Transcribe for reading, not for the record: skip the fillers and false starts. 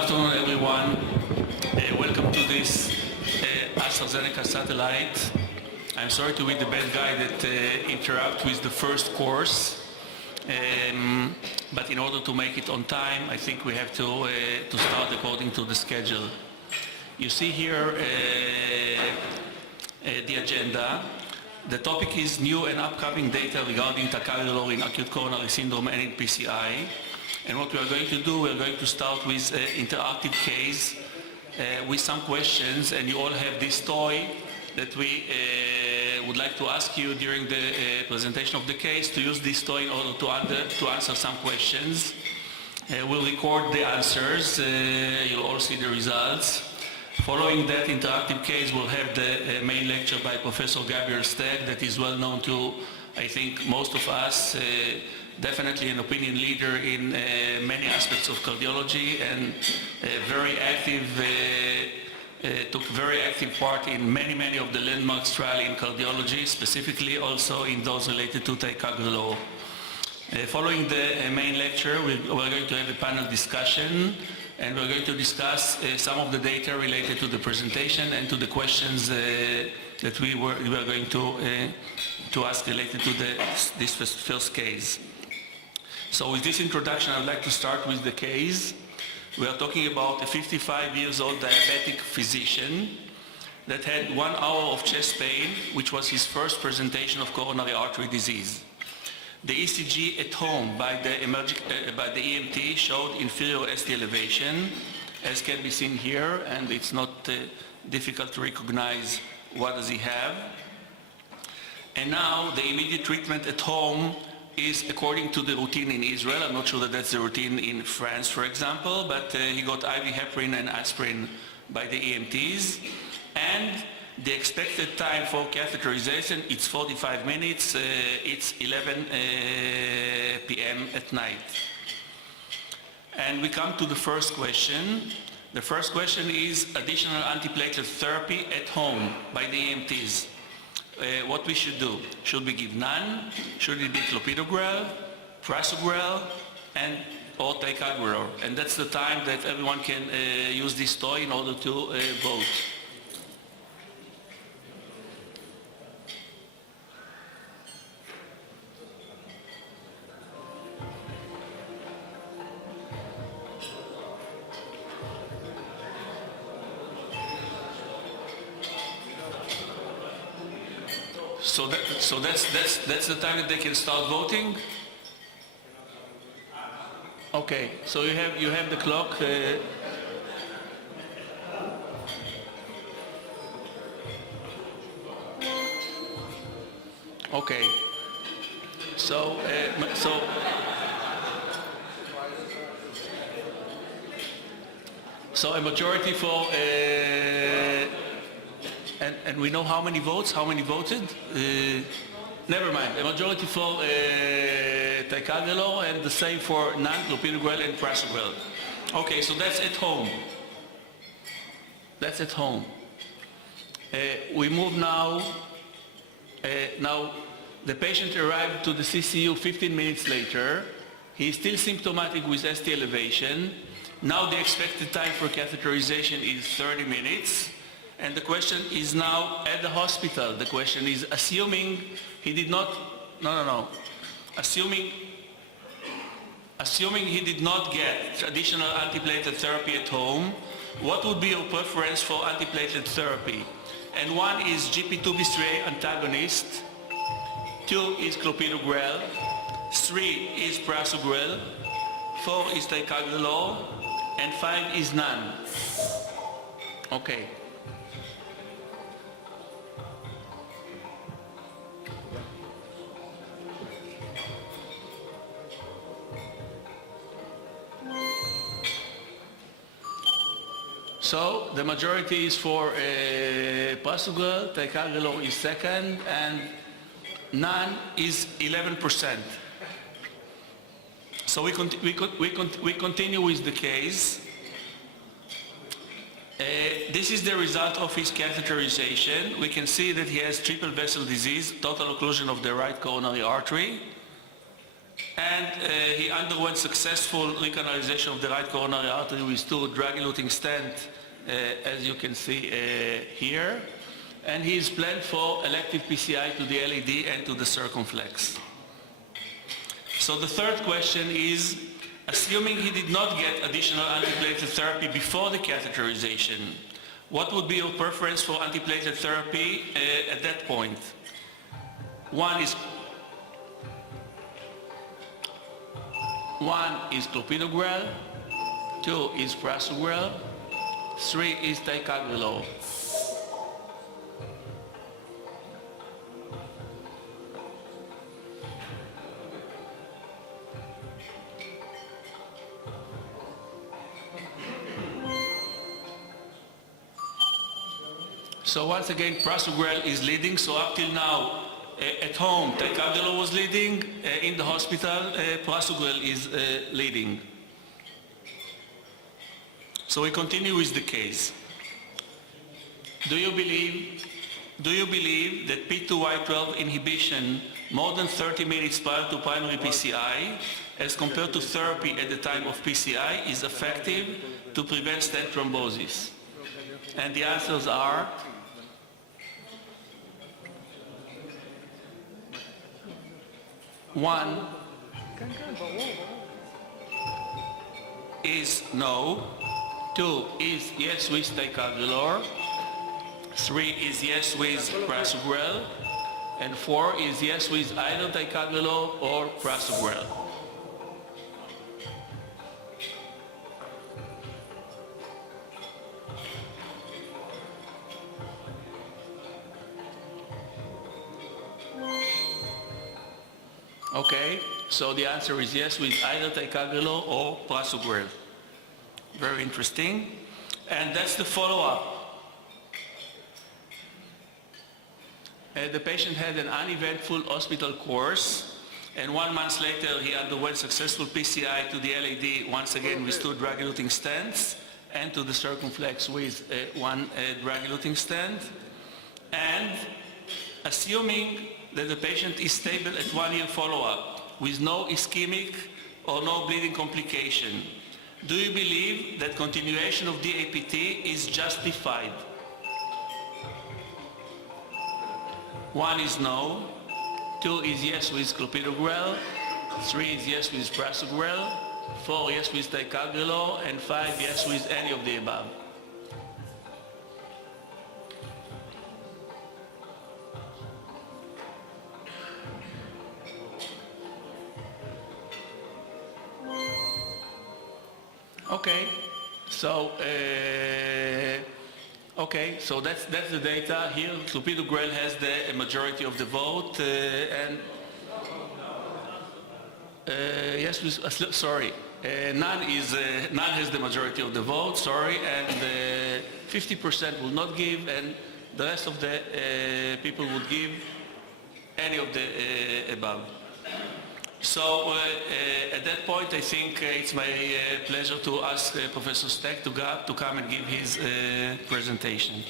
afternoon, everyone. Welcome to this AstraZeneca satellite. I'm sorry to be the bad guy that interrupt with the first course, but in order to make it on time, I think we have to start according to the schedule. You see here the agenda. The topic is new and upcoming data regarding ticagrelor in acute coronary syndrome and in PCI. And what we are going to do, we are going to start with interactive case with some questions, and you all have this toy that we would like to ask you during the presentation of the case to use this toy in order to answer some questions. We'll record the answers, you'll all see the results. Following that interactive case, we'll have the main lecture by Professor Gabriel Steg that is well known to, I think, most of us, definitely an opinion leader in many aspects of cardiology and very active, took very active part in many of the landmarks trial in cardiology, specifically also in those related to ticagrelor. Following the main lecture, we're going to have a panel discussion, and we're going to discuss some of the data related to the presentation and to the questions that we were going to ask related to this first case. So with this introduction, I would like to start with the case. We are talking about a 55-year-old diabetic physician that had 1 hour of chest pain, which was his first presentation of coronary artery disease. The ECG at home by the EMT showed inferior ST elevation, as can be seen here, and it's not difficult to recognize what does he have. And now the immediate treatment at home is according to the routine in Israel. I'm not sure that that's the routine in France, for example, but he got IV heparin and aspirin by the EMTs. And the expected time for catheterization, it's 45 minutes, it's 11 p.m. at night. And we come to the first question. The first question is additional antiplatelet therapy at home by the EMTs. What we should do. Should we give none? Should it be clopidogrel, prasugrel, or ticagrelor? And that's the time that everyone can use this toy in order to vote. So that's the time that they can start voting. Okay, so you have the clock. Okay. So a majority for. And we know how many votes, how many voted? Never mind, a majority for ticagrelor and the same for non-clopidogrel and prasugrel. Okay, so that's at home. That's at home. We move now. Now, the patient arrived to the CCU 15 minutes later. He is still symptomatic with ST elevation. Now the expected time for catheterization is 30 minutes. And the question is now at the hospital. The question is, assuming he did not, assuming he did not get traditional antiplatelet therapy at home, what would be your preference for antiplatelet therapy? And 1 is GP2B3A antagonist, 2 is clopidogrel, 3 is prasugrel, 4 is ticagrelor, and 5 is none. Okay. So the majority is for prasugrel, ticagrelor is second, and none is 11%. So we continue with the case. This is the result of his catheterization. We can see that he has triple vessel disease, total occlusion of the right coronary artery. And he underwent successful recanalization of the right coronary artery with 2 drug-eluting stents, as you can see here. And he is planned for elective PCI to the LAD and to the circumflex. So the third question is, assuming he did not get additional antiplatelet therapy before the catheterization, what would be your preference for antiplatelet therapy at that point? One is clopidogrel, 2 is prasugrel, 3 is ticagrelor. So once again, prasugrel is leading. So up till now, at home, ticagrelor was leading. In the hospital, prasugrel is leading. So we continue with the case. Do you believe that P2Y12 inhibition more than 30 minutes prior to primary PCI, as compared to therapy at the time of PCI, is effective to prevent stent thrombosis? And the answers are: one is no, 2 is yes with ticagrelor, 3 is yes with prasugrel, and 4 is yes with either ticagrelor or prasugrel. Okay, so the answer is yes with either ticagrelor or prasugrel. Very interesting. And that's the follow-up. The patient had an uneventful hospital course, and 1 month later he underwent successful PCI to the LAD, once again with 2 drug-eluting stents, and to the circumflex with 1 drug-eluting stent. And assuming that the patient is stable at 1-year follow-up with no ischemic or no bleeding complication, do you believe that continuation of DAPT is justified? 1 is no, 2 is yes with clopidogrel, 3 is yes with prasugrel, 4 yes with ticagrelor, and 5 yes with any of the above. Okay, so that's the data here. Clopidogrel has the majority of the vote, and yes, sorry, none has the majority of the vote. Sorry, and 50% will not give, and the rest of the people would give any of the above. So at that point, I think it's my pleasure to ask Professor Steck to come and give his presentation.